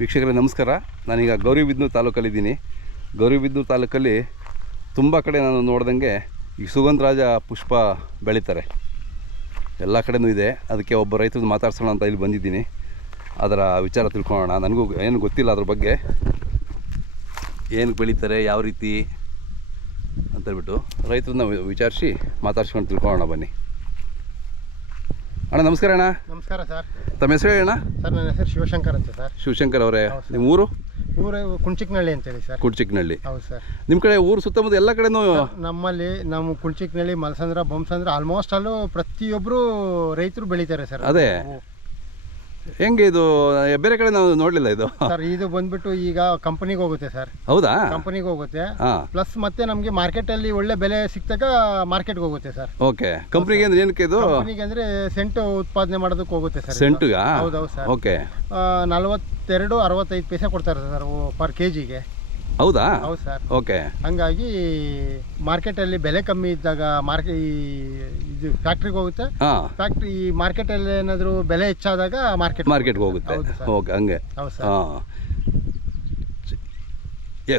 ವೀಕ್ಷಕರೇ ನಮಸ್ಕಾರ. ನಾನೀಗ ಗೌರಿಬಿದನೂರು ತಾಲೂಕಲ್ಲಿದ್ದೀನಿ. ಗೌರಿಬಿದನೂರು ತಾಲೂಕಲ್ಲಿ ತುಂಬ ಕಡೆ ನಾನು ನೋಡ್ದಂಗೆ ಈ ಸುಗಂಧರಾಜ ಪುಷ್ಪ ಬೆಳೀತಾರೆ, ಎಲ್ಲ ಕಡೆಯೂ ಇದೆ. ಅದಕ್ಕೆ ಒಬ್ಬ ರೈತರದ್ದು ಮಾತಾಡ್ಸೋಣ ಅಂತ ಇಲ್ಲಿ ಬಂದಿದ್ದೀನಿ. ಅದರ ವಿಚಾರ ತಿಳ್ಕೊಳ್ಳೋಣ. ನನಗೂ ಏನು ಗೊತ್ತಿಲ್ಲ ಅದ್ರ ಬಗ್ಗೆ, ಏನು ಬೆಳೀತಾರೆ, ಯಾವ ರೀತಿ ಅಂತೇಳ್ಬಿಟ್ಟು ರೈತರನ್ನ ವಿಚಾರಿಸಿ ಮಾತಾಡ್ಸ್ಕೊಂಡು ತಿಳ್ಕೊಳ್ಳೋಣ ಬನ್ನಿ. ಅಣ್ಣ ನಮಸ್ಕಾರ. ಅಣ್ಣ ನಮಸ್ಕಾರ ಸರ್. ತಮ್ಮ ಹೆಸರು ಹೇಳಿ ಅಣ್ಣ. ಸರ್ ನನ್ನ ಹೆಸರು ಶಿವಶಂಕರ್ ಅಂತ ಸರ್. ಶಿವಶಂಕರ್ ಅವರೇ, ನಿಮ್ಮ ಊರು? ಊರು ಕುಂಚಿಕ್ನಳ್ಳಿ ಅಂತೇಳಿ ಸರ್. ಕುಂಚಿಕ್ನಳ್ಳಿ. ಹೌದು ಸರ್. ನಿಮ್ಮ ಕಡೆ ಊರು ಸುತ್ತಮುತ್ತ ಎಲ್ಲ ಕಡೆನೂ ನಮ್ಮಲ್ಲಿ ನಮ್ಮ ಕುಂಚಿಕ್ನಳ್ಳಿ, ಮಲಸಂದ್ರ, ಬೊಮ್ಮಸಂದ್ರ ಆಲ್ಮೋಸ್ಟ್ ಅಲ್ಲೂ ಪ್ರತಿಯೊಬ್ಬರು ರೈತರು ಬೆಳೀತಾರೆ ಸರ್. ಅದೇ ಹೆಂಗೆ ಇದು ಬೇರೆ ಕಡೆ ನಾವು ನೋಡಲಿಲ್ಲ ಇದು ಸರ್. ಇದು ಬಂದ್ಬಿಟ್ಟು ಈಗ ಕಂಪನಿಗೆ ಹೋಗುತ್ತೆ ಸರ್. ಹೌದಾ? ಕಂಪನಿಗೆ ಹೋಗುತ್ತೆ. ಹಾಂ. ಪ್ಲಸ್ ಮತ್ತೆ ನಮಗೆ ಮಾರ್ಕೆಟಲ್ಲಿ ಒಳ್ಳೆ ಬೆಲೆ ಸಿಕ್ತಾಗ ಮಾರ್ಕೆಟ್ಗೆ ಹೋಗುತ್ತೆ ಸರ್. ಓಕೆ. ಕಂಪ್ನಿಗೆ ಅಂದ್ರೆ ಏನಕ್ಕೆ ಇದು? ಕಂಪನಿಗೆ ಅಂದರೆ ಸೆಂಟು ಉತ್ಪಾದನೆ ಮಾಡೋದಕ್ಕೆ ಹೋಗುತ್ತೆ ಸರ್. ಸೆಂಟುಗ? ಹೌದೌದು ಸರ್. ಓಕೆ. 42-65 ಪೈಸೆ ಕೊಡ್ತಾರೆ ಸರ್ ಪರ್ ಕೆಜಿಗೆ. ಹೌದಾ? ಹೌದು ಸರ್. ಓಕೆ. ಹಂಗಾಗಿ ಮಾರ್ಕೆಟಲ್ಲಿ ಬೆಲೆ ಕಮ್ಮಿ ಇದ್ದಾಗ ಇದು ಫ್ಯಾಕ್ಟ್ರಿಗೆ ಹೋಗುತ್ತೆ. ಹಾಂ. ಫ್ಯಾಕ್ಟ್ರಿ ಮಾರ್ಕೆಟಲ್ಲಿ ಏನಾದರೂ ಬೆಲೆ ಹೆಚ್ಚಾದಾಗ ಮಾರ್ಕೆಟ್ಗೆ ಹೋಗುತ್ತೆ. ಓಕೆ, ಹಂಗೆ. ಹೌದು ಸರ್. ಹಾಂ.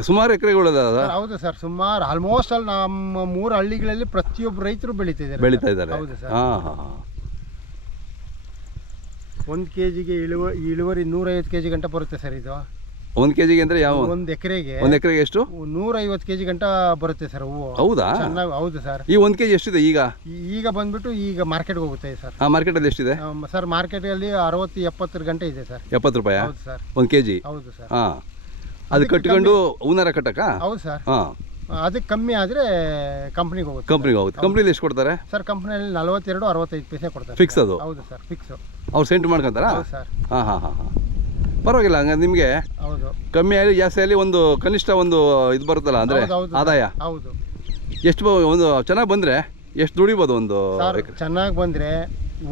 ಸುಮಾರು ಎಕರೆಗಳು ಹೌದು ಸರ್. ಸುಮಾರು ಆಲ್ಮೋಸ್ಟ್ ಅಲ್ಲಿ ನಮ್ಮ 3 ಹಳ್ಳಿಗಳಲ್ಲಿ ಪ್ರತಿಯೊಬ್ಬರು ರೈತರು ಬೆಳೀತಾ ಇದ್ದಾರೆ. ಹೌದು ಸರ್. ಹಾಂ ಹಾಂ. 1 ಕೆಜಿಗೆ ಇಳುವರಿ 150 ಕೆಜಿ ಗಂಟ ಬರುತ್ತೆ ಸರ್. ಇದು 1 ಕೆಜಿಗೆ ಅಂದ್ರೆ ಯಾವ? 1 ಎಕರೆಗೆ ಎಷ್ಟು? 150 ಕೆಜಿ ಗಂಟ ಬರುತ್ತೆ ಸರ್ ಹೂವು. ಹೌದಾ? ಚೆನ್ನಾಗಿ. ಹೌದು ಸರ್. ಈ 1 ಕೆಜಿ ಎಷ್ಟಿದೆ ಈಗ? ಈಗ ಬಂದ್ಬಿಟ್ಟು ಈಗ ಮಾರ್ಕೆಟ್ಗೆ ಹೋಗುತ್ತೆ ಸರ್. ಮಾರ್ಕೆಟಲ್ಲಿ ಎಷ್ಟಿದೆ ಸರ್? ಮಾರ್ಕೆಟಲ್ಲಿ 60-70 ಗಂಟೆ ಇದೆ ಸರ್. 70 ರೂಪಾಯಿ? ಹೌದು ಸರ್. 1 ಕೆಜಿ? ಹೌದು ಸರ್. ಹಾಂ. ಅದು ಕಟ್ಕೊಂಡು ಹೂನಾರ ಕಟ್ಟಕ್ಕ? ಹೌದು ಸರ್. ಹಾಂ. ಅದಕ್ಕೆ ಕಮ್ಮಿ ಆದರೆ ಕಂಪ್ನಿಗೆ ಹೋಗುತ್ತೆ. ಕಂಪ್ನಿಲಿ ಎಷ್ಟು ಕೊಡ್ತಾರೆ ಸರ್? ಕಂಪ್ನಿಯಲ್ಲಿ 42-65 ಪೈಸೆ ಕೊಡ್ತಾರೆ. ಫಿಕ್ಸ್ ಅದು? ಹೌದು ಸರ್, ಫಿಕ್ಸ್. ಅವ್ರು ಸೆಂಟ್ ಮಾಡ್ಕೊಂತಾರ? ಹೌದು ಸರ್. ಹಾಂ ಹಾಂ ಹಾಂ ಹಾಂ. ಪರವಾಗಿಲ್ಲ. ಹಂಗಂದ್ರೆ ನಿಮಗೆ ಹೌದು, ಕಮ್ಮಿ ಆಗಲಿ ಜಾಸ್ತಿ ಆಗಲಿ ಒಂದು ಕನಿಷ್ಠ ಒಂದು ಇದು ಬರುತ್ತಲ್ಲ, ಅಂದರೆ ಆದಾಯ ಹೌದು. ಎಷ್ಟು ಒಂದು ಚೆನ್ನಾಗಿ ಬಂದರೆ ಎಷ್ಟು ದುಡಿಬೋದು ಒಂದು? ಚೆನ್ನಾಗಿ ಬಂದರೆ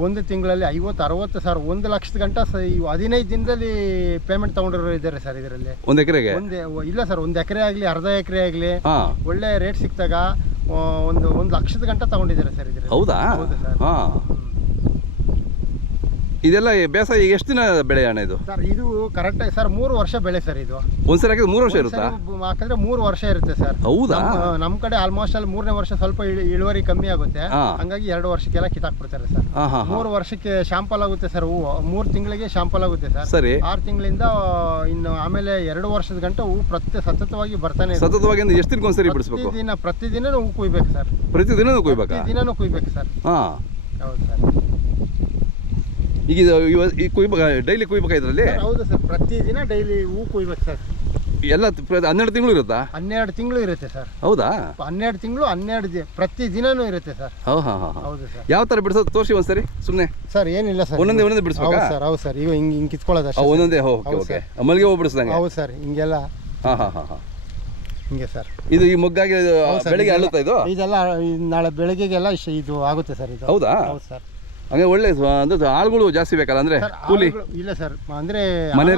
ಒಂದು ತಿಂಗಳಲ್ಲಿ 50-60 ಸಾವಿರ, 1 ಲಕ್ಷದ ಗಂಟ 15 ದಿನದಲ್ಲಿ ಪೇಮೆಂಟ್ ತೊಗೊಂಡಿರೋ ಇದ್ದಾರೆ ಸರ್ ಇದರಲ್ಲಿ. 1 ಎಕರೆಗೆ? ಇಲ್ಲ ಸರ್, 1 ಎಕರೆ ಆಗಲಿ ಅರ್ಧ ಎಕರೆ ಆಗಲಿ ಒಳ್ಳೆ ರೇಟ್ ಸಿಕ್ತಾಗ 1 ಲಕ್ಷದ ಗಂಟ ತಗೊಂಡಿದ್ದಾರೆ ಸರ್ ಇದರಲ್ಲಿ. ಹೌದಾ? ಹೌದು ಸರ್. ಹಾಂ. ಇದೆಲ್ಲ ಬೇಸಾಯ ಎಷ್ಟು ದಿನ ಬೆಳೆ ಅಣ್ಣ ಇದು? ಸರ್ ಇದು ಕರೆಕ್ಟಾಗಿ ಸರ್ 3 ವರ್ಷ ಬೆಳೆ ಸರ್. ಇದು ಒಂದ್ಸರಿ ಹಾಕಿದ್ರೆ 3 ವರ್ಷ ಇರುತ್ತಾ? ಯಾಕಂದ್ರೆ 3 ವರ್ಷ ಇರುತ್ತೆ ಸರ್. ಹೌದಾ? ನಮ್ಮ ಕಡೆ ಆಲ್ಮೋಸ್ಟ್ ಅಲ್ಲಿ 3ನೇ ವರ್ಷ ಸ್ವಲ್ಪ ಇಳುವರಿ ಕಮ್ಮಿ ಆಗುತ್ತೆ. ಹಂಗಾಗಿ 2 ವರ್ಷಕ್ಕೆಲ್ಲ ಕಿತ್ತಾಕ್ಬಿಡ್ತಾರೆ ಸರ್. 3 ವರ್ಷಕ್ಕೆ ಶಾಂಪಲ್ ಆಗುತ್ತೆ ಸರ್ ಹೂವು. 3 ತಿಂಗಳಿಗೆ ಶಾಂಪಲ್ ಆಗುತ್ತೆ ಸರ್. ಸರಿ. 6 ತಿಂಗಳಿಂದ ಇನ್ನು ಆಮೇಲೆ 2 ವರ್ಷದ ಗಂಟ ಹೂವು ಸತತವಾಗಿ ಬರ್ತಾನೆ. ಸತತವಾಗಿ ಅಂದ್ರೆ ಎಷ್ಟು ದಿನಕ್ಕೆ ಒಂದ್ಸರಿ ಬಿಡಿಸ್ಬೇಕು? ಪ್ರತಿದಿನ ಹೂವು ಕುಯ್ಬೇಕು ಸರ್. ಪ್ರತಿದಿನ ಕುಯ್ಬೇಕಾ? ಪ್ರತಿದಿನನೂ ಕುಯ್ಬೇಕು ಸರ್. ಹಾಂ. ಹೌದು ಸರ್. ಈಗ ಡೈಲಿ ಕುಯ್ಬೇಕಾ ಇದರಲ್ಲಿ? ಹೌದು ಸರ್, ಪ್ರತಿದಿನ ಡೈಲಿ ಹೂ ಕುಯ್ಬೇಕು ಸರ್. ಎಲ್ಲ 12 ತಿಂಗಳು ಇರುತ್ತಾ? 12 ತಿಂಗಳು ಇರುತ್ತೆ ಸರ್. ಹೌದಾ? 12 ತಿಂಗಳು 12 ಪ್ರತಿ ದಿನನೂ ಇರುತ್ತೆ ಸರ್. ಹೌದು ಸರ್. ಯಾವ ಥರ ಬಿಡಿಸೋದು ತೋರಿಸಿ ಒಂದ್ಸರಿ ಸುಮ್ಮನೆ. ಸರ್ ಏನಿಲ್ಲ ಸರ್, ಒಂದೊಂದೇ ಬಿಡಿಸ್ಬೇಕಾ? ಸರ್ ಹೌದು ಸರ್. ಈಗ ಹಿಂಗೆ ಕಿತ್ಕೊಳ್ಳೋದು ಅಷ್ಟೇ. ಒಂದೊಂದೇ? ಓಕೆ. ಮಲ್ಲಿಗೆ ಹೂ ಬಿಡಿಸ್ದಂಗೆ? ಹೌದು ಸರ್. ಹಿಂಗೆಲ್ಲ ಹಾಂ. ಹಿಂಗೆ ಸರ್. ಇದು ಈ ಮೊಗ್ಗಾಗಿ ಬೆಳಿಗ್ಗೆ ಅಳ್ಳುತ್ತಾ ಇದು? ಇದೆಲ್ಲ ನಾಳೆ ಬೆಳಗ್ಗೆಗೆಲ್ಲ ಇದು ಆಗುತ್ತೆ ಸರ್ ಇದು. ಹೌದಾ? ಹೌದು ಸರ್. ಹಂಗೆ ಒಳ್ಳೆ ಅಂದ್ರೆ ಆಳುಗಳು ಜಾಸ್ತಿ ಬೇಕಲ್ಲ, ಅಂದ್ರೆ ಕೂಲಿ? ಇಲ್ಲ ಸರ್, ಅಂದ್ರೆ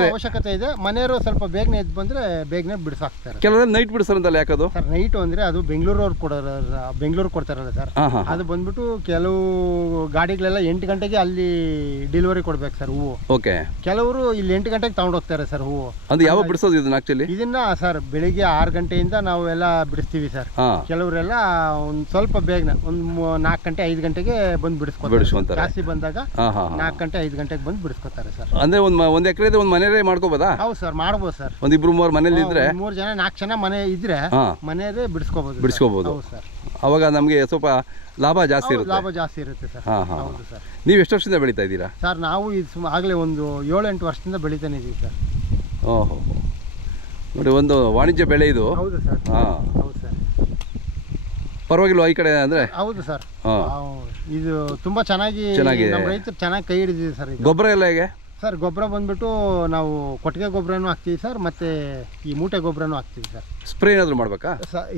ಅವಶ್ಯಕತೆ ಇದೆ. ಮನೆಯವರು ಸ್ವಲ್ಪ ಬೇಗನೆ ಎದ್ದು ಬಂದ್ರೆ ಬೇಗನೆ ಬಿಡಿಸಾಕ್ತಾರೆ. ಕೆಲವರು ನೈಟ್ ಬಿಡಿಸ್ತಾರಂತಲ್ಲ, ಯಾಕದು ಸರ್? ನೈಟು ಅಂದ್ರೆ ಅದು ಬೆಂಗಳೂರು ಕೊಡ್ತಾರಲ್ಲ ಸರ್. ಅದು ಬಂದ್ಬಿಟ್ಟು ಕೆಲವು ಗಾಡಿಗಳೆಲ್ಲ 8 ಗಂಟೆಗೆ ಅಲ್ಲಿ ಡೆಲಿವರಿ ಕೊಡ್ಬೇಕು ಸರ್ ಹೂವು. ಓಕೆ. ಕೆಲವರು ಇಲ್ಲಿ 8 ಗಂಟೆಗೆ ತಗೊಂಡೋಗ್ತಾರೆ ಸರ್ ಹೂವು. ಅಂದ್ರೆ ಯಾವಾಗ ಬಿಡಿಸೋದು ಇದನ್ನ? ಆಕ್ಚುಲಿ ಇದನ್ನ ಸರ್ ಬೆಳಿಗ್ಗೆ 6 ಗಂಟೆಯಿಂದ ನಾವು ಎಲ್ಲ ಬಿಡಿಸ್ತೀವಿ ಸರ್. ಕೆಲವರೆಲ್ಲ ಒಂದು ಸ್ವಲ್ಪ ಬೇಗನೆ ಒಂದು 4 ಗಂಟೆ 5 ಗಂಟೆಗೆ ಬಂದು ಬಿಡಿಸ್ಕೊಂತಾರೆ. ಜಾಸ್ತಿ ಬಂದಾಗ 4 ಗಂಟೆ 5 ಗಂಟೆಗೆ ಬಂದು ಬಿಡಿಸ್ಕೊತಾರೆ ಸರ್. ಅಂದ್ರೆ ಒಂದ್ ಎಕರೆ ಒಂದು ಮನೆಯಲ್ಲೇ ಮಾಡ್ಕೋಬೋದಾ? ಹೌದು ಸರ್, ಮಾಡ್ಬೋದು ಸರ್. 1-2-3 ಮನೇಲಿ ಇದ್ರೆ 3 ಜನ 4 ಜನ ಮನೆ ಇದ್ರೆ ಮನೆಯಲ್ಲೇ ಬಿಡಿಸ್ಕೋಬಹುದು ಹೌದು ಸರ್. ಅವಾಗ ನಮಗೆ ಸ್ವಲ್ಪ ಲಾಭ ಜಾಸ್ತಿ ಇರುತ್ತೆ ಸರ್. ಹೌದು ಸರ್. ನೀವು ಎಷ್ಟು ವರ್ಷದಿಂದ ಬೆಳೀತಾ ಇದ್ದೀರಾ ಸರ್? ನಾವು ಇದು ಆಗಲೇ ಒಂದು 7-8 ವರ್ಷದಿಂದ ಬೆಳೀತಾನೆ ಇದೀವಿ ಸರ್. ಓಹೋ, ನೋಡಿ, ಒಂದು ವಾಣಿಜ್ಯ ಬೆಳೆ ಇದು. ಹೌದು ಸರ್. ಹೌದು ಸರ್. ಪರವಾಗಿಲ್ವಾ ಈ ಕಡೆ ಅಂದ್ರೆ? ಹೌದು ಸರ್. ಇದು ತುಂಬಾ ಚೆನ್ನಾಗಿ ನಮ್ಮ ರೈತರು ಚೆನ್ನಾಗಿ ಕೈ ಹಿಡಿದಿದೆ ಸರ್. ಗೊಬ್ಬರ ಎಲ್ಲ ಹೇಗೆ ಸರ್? ಗೊಬ್ಬರ ಬಂದ್ಬಿಟ್ಟು ನಾವು ಕೊಟ್ಟಿಗೆ ಗೊಬ್ಬರನೂ ಹಾಕ್ತೀವಿ ಸರ್, ಮತ್ತೆ ಈ ಮೂಟೆ ಗೊಬ್ಬರನೂ ಹಾಕ್ತೀವಿ ಸರ್. ಸ್ಪ್ರೇ ಏನಾದ್ರು ಮಾಡ್ಬೇಕಾ?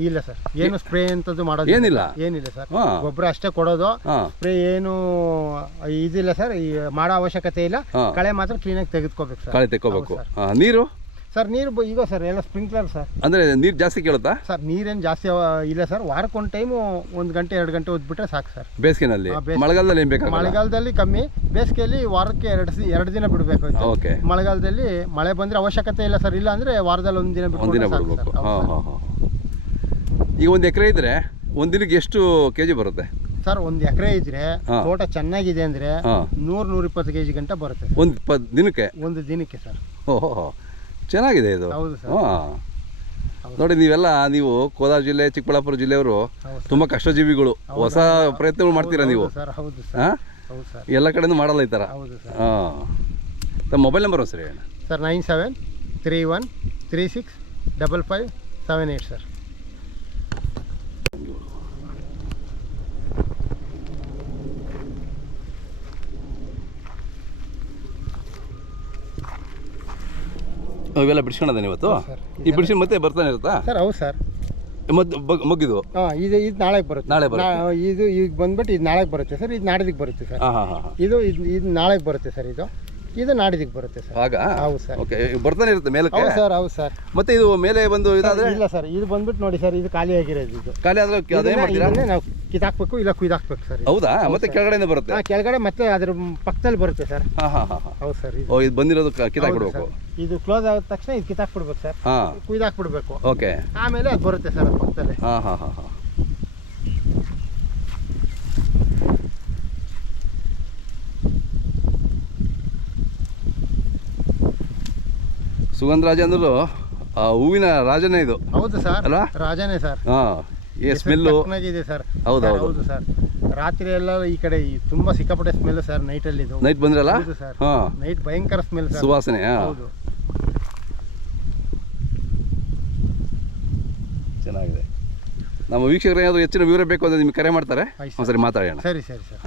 ಇಲ್ಲ ಸರ್, ಏನು ಸ್ಪ್ರೇ ಅಂತದ್ದು ಮಾಡೋದು ಏನಿಲ್ಲ ಸರ್. ಗೊಬ್ಬರ ಅಷ್ಟೇ ಕೊಡೋದು. ಸ್ಪ್ರೇ ಏನು ಇದಿಲ್ಲ ಸರ್, ಮಾಡೋ ಅವಶ್ಯಕತೆ ಇಲ್ಲ. ಕಳೆ ಮಾತ್ರ ಕ್ಲೀನಾಗಿ ತೆಗೆದುಕೋಬೇಕು ಸರ್. ಕಳೆ ತೆಗೆದುಕೋಬೇಕು. ನೀರು ಸರ್ ನೀರು ಈಗ ಸರ್ ಎಲ್ಲ ಸ್ಪ್ರಿಂಕ್ಲರ್ ಸರ್. ಅಂದರೆ ನೀರು ಜಾಸ್ತಿ ಕೇಳುತ್ತಾ ಸರ್? ನೀರೇನು ಜಾಸ್ತಿ ಇಲ್ಲ ಸರ್, ವಾರಕ್ಕೊಂದು ಟೈಮು 1 ಗಂಟೆ 2 ಗಂಟೆ ಓದ್ಬಿಟ್ರೆ ಸಾಕು ಸರ್. ಬೇಸಿಗೆನಲ್ಲಿ? ಮಳೆಗಾಲದಲ್ಲಿ ಏನು ಬೇಕಾಗಲ್ಲ? ಮಳೆಗಾಲದಲ್ಲಿ ಕಮ್ಮಿ, ಬೇಸಿಗೆಯಲ್ಲಿ ವಾರಕ್ಕೆ 2 ದಿನ ಬಿಡಬೇಕು. ಓಕೆ. ಮಳೆಗಾಲದಲ್ಲಿ ಮಳೆ ಬಂದರೆ ಅವಶ್ಯಕತೆ ಇಲ್ಲ ಸರ್, ಇಲ್ಲ ಅಂದರೆ ವಾರದಲ್ಲಿ 1 ದಿನ ಬಿಡಬೇಕು. ಹಾಂ ಹಾಂ ಹಾಂ. ಈಗ 1 ಎಕರೆ ಇದ್ದರೆ ಒಂದು ದಿನಕ್ಕೆ ಎಷ್ಟು ಕೆಜಿ ಬರುತ್ತೆ ಸರ್? 1 ಎಕರೆ ಇದ್ರೆ ತೋಟ ಚೆನ್ನಾಗಿದೆ ಅಂದರೆ 100-120 ಕೆಜಿ ಗಂಟೆ ಬರುತ್ತೆ ಒಂದು ದಿನಕ್ಕೆ. ಒಂದು ದಿನಕ್ಕೆ ಸರ್. ಓಹೋ, ಚೆನ್ನಾಗಿದೆ ಇದು. ಹೌದು ಸರ್. ಹಾಂ, ನೋಡಿ ನೀವು ಕೋಲಾರ ಜಿಲ್ಲೆ, ಚಿಕ್ಕಬಳ್ಳಾಪುರ ಜಿಲ್ಲೆಯವರು ತುಂಬ ಕಷ್ಟಜೀವಿಗಳು, ಹೊಸ ಪ್ರಯತ್ನಗಳು ಮಾಡ್ತೀರಾ ನೀವು. ಸರ್ ಹೌದು ಸರ್. ಹಾಂ, ಹೌದು ಸರ್. ಎಲ್ಲ ಕಡೆನೂ ಮಾಡಲ್ಲ ಈ ಥರ. ಹೌದು ಸರ್. ಹಾಂ, ತಮ್ಮ ಮೊಬೈಲ್ ನಂಬರ್ ಸರ್ ಹೇಳಿ. Sir 9731365578 sir. ಇವೆಲ್ಲ ಬಿಡಿಸ್ಕೊಂಡದ ಇವತ್ತು? ಈ ಬಿಡಿಸಿ ಮತ್ತೆ ಬರ್ತಾನೆ ಇರುತ್ತಾ ಸರ್? ಹೌದು ಸರ್. ಮತ್ತೆ ಮಗ್ಗಿದು ಇದು ನಾಳೆ ಬರುತ್ತೆ. ನಾಳೆ ಬರುತ್ತೆ. ಇದು ಈಗ ಬಂದ್ಬಿಟ್ಟು ಇದು ನಾಳೆಗೆ ಬರುತ್ತೆ ಸರ್. ಇದು ನಾಡಿದ್ದಕ್ಕೆ ಬರುತ್ತೆ ಸರ್. ಹಾಂ ಹಾಂ ಹಾಂ. ಇದು ನಾಳೆಗೆ ಬರುತ್ತೆ ಸರ್. ಇದು ನಾಡಿದ್ದಕ್ಕೆ ಬರುತ್ತೆ ಸರ್. ಆಗ ಹೌದು ಸರ್. ಓಕೆ, ಬರ್ತಾನೆ ಇರುತ್ತೆ ಮೇಲಕ್ಕೆ? ಹೌದು ಸರ್. ಹೌದು ಸರ್. ಮತ್ತೆ ಇದು ಮೇಲೆ ಬಂದು ಇದಾದ್ರೆ? ಇಲ್ಲ ಸರ್, ಇದು ಬಂದ್ಬಿಟ್ಟು ನೋಡಿ ಸರ್, ಇದು ಖಾಲಿ ಆಗಿರೋದು. ಇದು ಖಾಲಿ ಆದ್ರೆ ಅದೇನು ಮಾಡ್ತೀರಾ? ನಾವು ಕಿತ್ತಾಕ್ಬೇಕು, ಇಲ್ಲ ಕುಯ್ದಾಕ್ಬೇಕು ಸರ್. ಹೌದಾ? ಮತ್ತೆ ಕೆಳಗಡೆಯಿಂದ ಬರುತ್ತೆ? ಕೆಳಗಡೆ ಮತ್ತೆ ಅದ್ರ ಪಕ್ಕದಲ್ಲಿ ಬರುತ್ತೆ ಸರ್. ಹಾಂ ಹಾಂ ಹಾಂ. ಹೌದು ಸರ್. ಇದು ಬಂದಿರೋದು ಕಿತ್ತಾಕ್ಬಿಡ್ಬೇಕು? ಇದು ಕ್ಲೋಸ್ ಆದ ತಕ್ಷಣ ಇದು ಕಿತ್ತಾಕ್ಬಿಡ್ಬೇಕು ಸರ್. ಹಾಂ, ಕುಯ್ದಾಕ್ಬಿಡ್ಬೇಕು. ಓಕೆ. ಆಮೇಲೆ ಅದು ಬರುತ್ತೆ ಸರ್ ಪಕ್ಕದಲ್ಲಿ. ಹಾಂ ಹಾಂ ಹಾಂ ಹಾಂ. ಸುಗಂಧರಾಜ ಅಂದ್ರು ಹೂವಿನ ರಾಜನೇ ಇದು. ಹೌದು ಸರ್. ಅಲ್ಲ, ರಾಜನೇ ಸರ್. ಹಾಂ, ಸ್ಮೆಲ್ಲು ಇದೆ ಸರ್. ಹೌದು ಹೌದು ಸರ್. ರಾತ್ರಿ ಎಲ್ಲ ಈ ಕಡೆ ತುಂಬಾ ಸಿಕ್ಕಾಪಟ್ಟೆ ಸ್ಮೆಲ್ ಸರ್. ನೈಟಲ್ಲಿ ಇದು ನೈಟ್ ಬಂದ್ರಲ್ಲ? ಹೌದು ಸರ್. ಹಾಂ, ನೈಟ್ ಭಯಂಕರ ಸ್ಮೆಲ್ ಸರ್. ಸುವಾಸನೆ. ಹೌದು, ಚೆನ್ನಾಗಿದೆ. ನಮ್ಮ ವೀಕ್ಷಕರು ಏನಾದರೂ ಹೆಚ್ಚಿನ ವಿವರ ಬೇಕು ಅಂದರೆ ನಿಮಗೆ ಕರೆ ಮಾಡ್ತಾರೆ. ಒಂದ್ಸರಿ ಮಾತಾಡೋಣ. ಸರಿ ಸರಿ ಸರ್.